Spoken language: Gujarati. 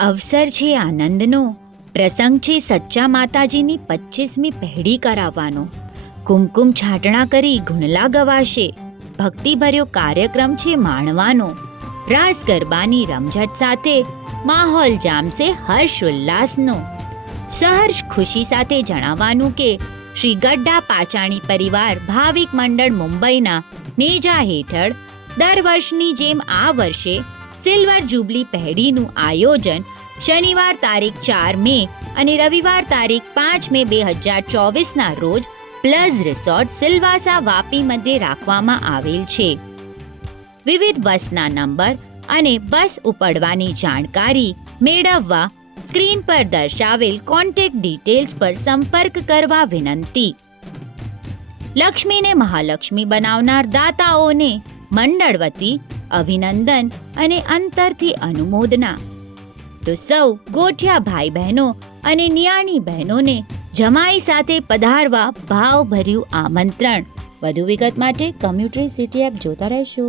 અવસર છે આનંદનો, પ્રસંગ છે સચ્ચા માતાજીની 25મી પહેડી કરાવવાનો. કુમકુમ છાંટણા કરી ગુણલા ગવાશે, ભક્તિભર્યો કાર્યક્રમ છે માણવાનો. રાસ ગરબાની રમઝટ સાથે માહોલ જામશે હર્ષ ઉલ્લાસનો. સહર્ષ ખુશી સાથે જણાવવાનું કે શ્રી ગડ્ડા પાચાણી પરિવાર ભાવિક મંડળ મુંબઈના નેજા હેઠળ દર વર્ષની જેમ આ વર્ષે સિલ્વર જુબલી પહેડીનું આયોજન શનિવાર તારીખ 4 મે અને રવિવાર તારીખ 5 મે 2024ના રોજ પ્લસ રિસોર્ટ સિલવાસા વાપી મધ્યે રાખવામાં આવેલ છે. વિવિધ બસના નંબર અને બસ ઉપડવાની જાણકારી મેળવવા સ્ક્રીન પર દર્શાવેલ કોન્ટેક્ટ ડિટેલ્સ પર સંપર્ક કરવા વિનંતી. લક્ષ્મીને મહાલક્ષ્મી બનાવનાર દાતાઓને મંડળ વતી અભિનંદન અને અંતરથી અનુમોદના. તો સૌ ગોઠિયા ભાઈ બહેનો અને નિયાણી બહેનોને જમાઈ સાથે પધારવા ભાવભર્યું આમંત્રણ. વધુ વિગત માટે કમ્યુટરી સિટી એપ જોતા રહેશો.